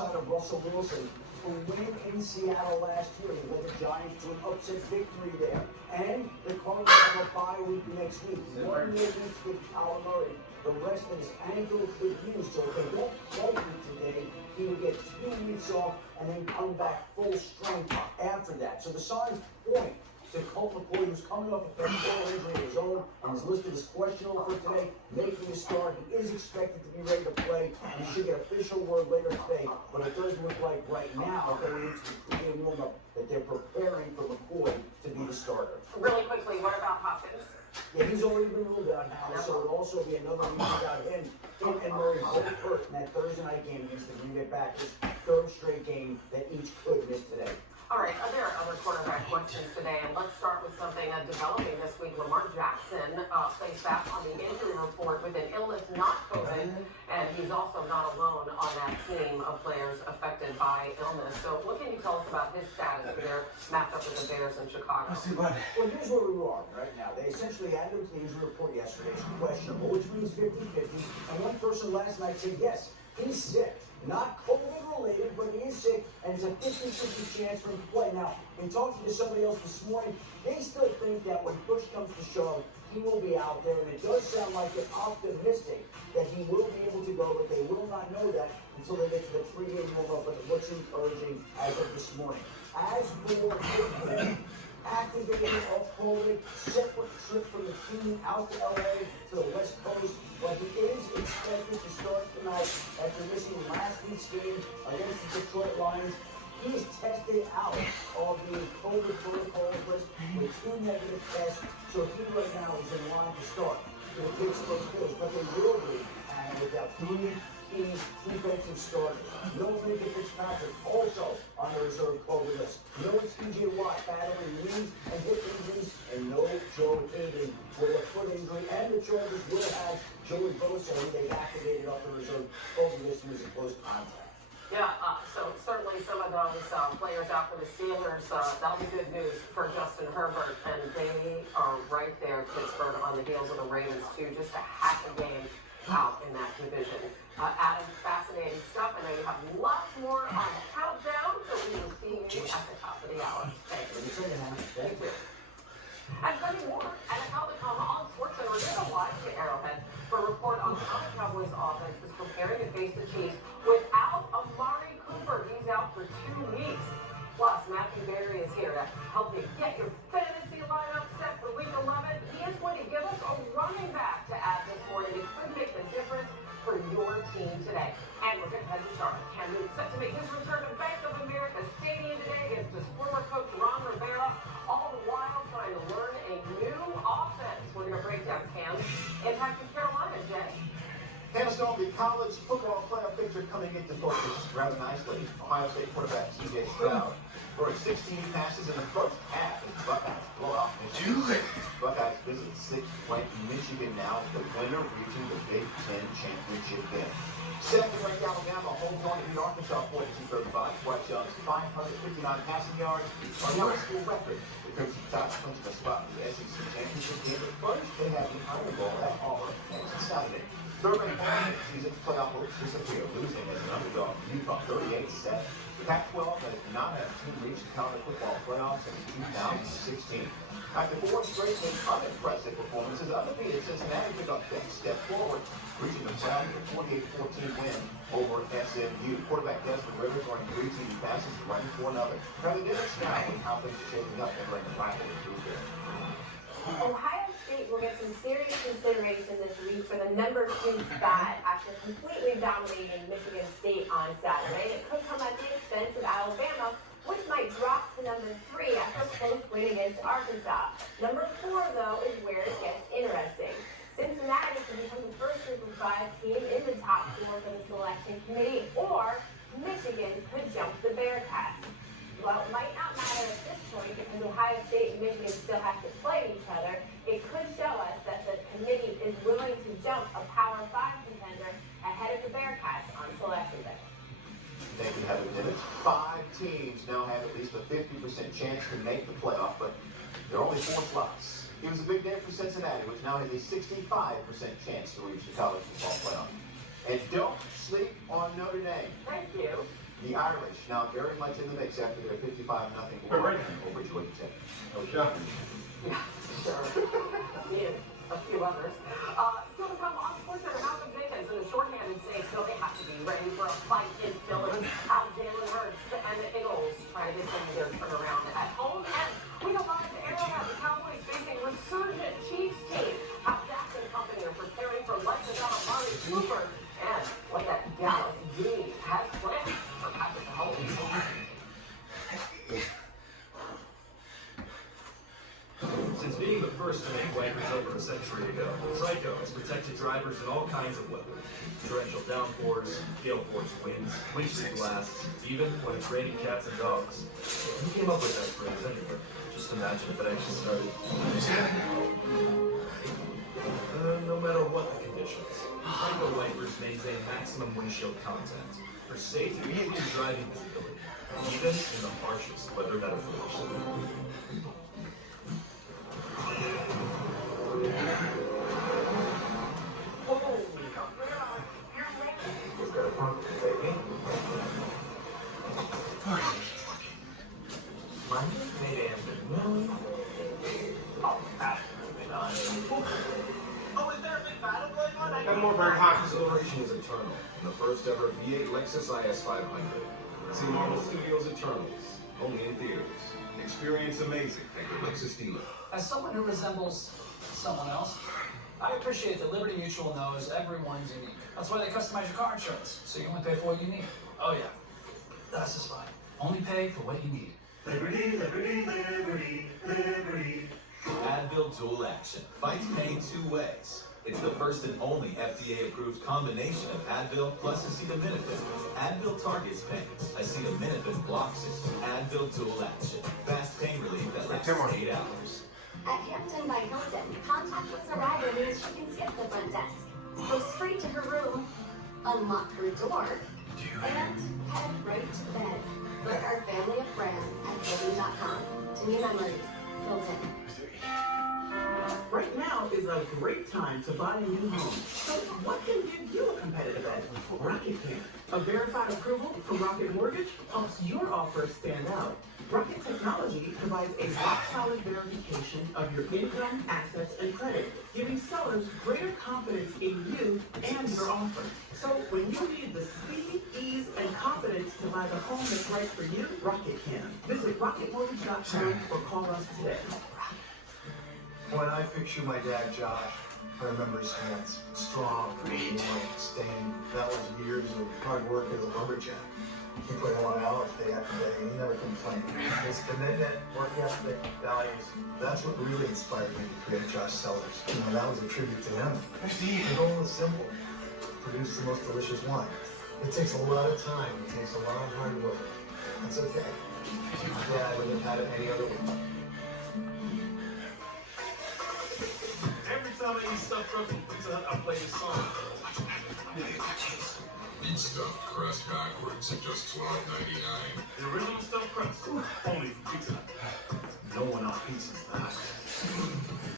alongside of Russell Wilson to win in Seattle last year. He led the Giants to an upset victory there. And the Cardinals have a bye week next week. 1 more week with Kyler Murray. The rest of his ankle could use. So if they don't play him today, he will get 2 weeks off and then come back full strength after that. So the signs point to Colt McCoy, who's coming off a pectoral injury of his own and is listed as questionable for today, making a start. He is expected to be ready to play. We should get official word later today, but it does look like right now, going into the pregame warm-up, that they're preparing for McCoy to be the starter. Really quickly, what about Hopkins? Yeah, he's already been ruled out now, so it'll also be another week without him. Him and Murray both hurt in that Thursday night game against the Green Bay Packers. Third straight game that each could miss today. All right, there are other quarterback questions today, and let's start with something developing this week. Lamar Jackson placed back on the injury report with an illness not COVID, and he's also not alone on that team of players affected by illness. So what can you tell us about his status there, matched up with the Bears in Chicago? Well, here's where we are right now. They essentially added to the injury report yesterday. It's questionable, which means 50-50. And one person last night said, yes, he's sick. Not COVID-related, but he is sick, and it's a 50-50 chance for him to play. Now, in talking to somebody else this morning, they still think that when push comes to shove, he will be out there, and it does sound like they're optimistic that he will be able to go, but they will not know that until they get to the pregame warm-up, but it looks encouraging as of this morning. As for activating off COVID, separate trip from the team out to LA to the West Coast, but he is expected to start tonight after missing last week's game against the Detroit Lions. He is tested out of the COVID protocol list with 2 negative tests, so he right now is in line to start for the Pittsburgh Steelers, but they will be without 3 key defensive starters. No Minka Fitzpatrick, also on the reserve COVID list. No TJ Watt battling knees and hip injuries, and no Joe Hayden with a foot injury. And the Chargers will have Joey Bosa, who they've activated off the reserve COVID list, who is in close contact. Yeah, so certainly some of those players out for the Steelers, that'll be good news for Justin Herbert, and they are right there, Pittsburgh, on the heels of the Ravens, too, just a half a game out in that division. Adam, fascinating stuff. I know you have lots more on the countdown, so we will see you at the top of the hour. Thank you. Thank you. And plenty more at how to come on SportsCenter. We're going to live to Arrowhead for a report on how the Cowboys offense is preparing to face the Chiefs without Amari Cooper. He's out for 2 weeks. Plus, Matthew Berry is here to help you get your fantasy lineup set for Week 11. He is going to give us a running back to add this morning. It could make the difference for your team today. And we're going to head to Charlotte. Cam Newton set to make his return to Bank of America Stadium today against his former coach Ron Rivera, all the while trying to learn a new offense. We're going to break down Cam's impact in Carolina, Jay. Hammerstone, the college football playoff picture coming into focus rather nicely. Ohio State quarterback TGSFFL throwing 16 passes in the first half as Buckeyes blow off Michigan. Buckeyes visit 6th-ranked Michigan now, the winner reaching the Big Ten championship game. Second-ranked Alabama holds on to beat Arkansas 42-35. Bryce Young's 559 passing yards are now a school record. The Crimson Tide clinching a spot in the SEC championship game, but first they have the Iron Bowl at Auburn next Saturday. Third-ranked Oregon season playoff hopes disappear, losing as an underdog to Utah 38-7. The Pac-12 has not had a team reach the college football playoffs since 2016. After 4 straight and unimpressive performances, undefeated Cincinnati took a big step forward, reaching the playoffs with a 48-14 win over SMU. Quarterback Desmond Rivers throwing 3 TD passes, running for another. Now the difference now with how things are shaping up entering the rivalry Tuesday. Ohio State will get some serious consideration this week for the number 2 spot after completely dominating Michigan State on Saturday. It could come at the expense of Alabama, which might drop to number 3 after a close win against Arkansas. Number 4, though, is where it gets interesting. Cincinnati could become the first Group of 5 team in the top 4 for the selection committee, or Michigan could jump the Bearcats. While it might not matter at this point because Ohio State and Michigan still have to play each other, it could show us that the committee is willing to jump a Power 5 contender ahead of the Bearcats on selection day. Thank you, Heather Nimitz. 5 teams now have at least a 50% chance to make the playoff, but there are only 4 slots. It was a big day for Cincinnati, which now has a 65% chance to reach the college football playoff. And don't sleep on Notre Dame. Thank you. The Irish now very much in the mix after their 55-0 over Georgia Tech. Yeah, sure. Me and a few others. Still to come on SportsCenter, Malcolm Jenkins in a shorthanded say still they have to be ready for a fight in Philly. How Jalen Hurts and the Eagles try to defend their turnaround at home. And we go live to Arrowhead, the Cowboys facing resurgent Chiefs team. How Jackson Company are preparing for life without Amari Cooper. And what that Dallas D has planned for Patrick Mahomes. Since being the first to make wipers over a century ago, Trico has protected drivers in all kinds of weather. Torrential downpours, gale force winds, windshield blasts, even when it's raining cats and dogs. Who came up with that phrase anyway? Just imagine if it actually started. No matter what the conditions, Trico wipers maintain maximum windshield content for safe and easy driving visibility, even in the harshest weather metaphors. Celebration is eternal in the first ever V8 Lexus IS 500. See Marvel Studios Eternals, only in theaters. Experience amazing at your Lexus dealer. As someone who resembles someone else, I appreciate that Liberty Mutual knows everyone's unique. That's why they customize your car insurance, so you only pay for what you need. Oh yeah, that's just fine. Only pay for what you need. Liberty, liberty, liberty, liberty. Advil Dual Action fights pain two ways. It's the first and only FDA-approved combination of Advil plus acetaminophen. Advil targets pain. Acetaminophen blocks it. Advil Dual Action. Fast pain relief that lasts 8 hours. At Hampton by Hilton, contactless arrival means she can skip the front desk, go straight to her room, unlock her door, and head right to bed. Like our family of brands at Hilton.com. To new memories, Hilton. Right now is a great time to buy a new home. So what can give you a competitive edge? Rocket Can. A verified approval from Rocket Mortgage helps your offer stand out. Rocket Technology provides a rock-solid verification of your income, assets, and credit, giving sellers greater confidence in you and your offer. So when you need the speed, ease, and confidence to buy the home that's right for you, Rocket can. Visit rocketmortgage.com or call us today. When I picture my dad, Josh, I remember his hands, strong, warm, stained. That was years of hard work as a lumberjack. He put a lot of hours day after day, and he never complained. His commitment, work ethic, values, that's what really inspired me to create Josh Cellars. You know, that was a tribute to him. The goal is simple: produce the most delicious wine. It takes a lot of time, it takes a lot of hard work. That's okay. Yeah, I wouldn't have had it any other way. Every time I eat stuffed crust from Pizza Hut, I play this song. Eat stuffed crust backwards at just $12.99. The original stuffed crust, only from Pizza Hut. No one else pizza's that.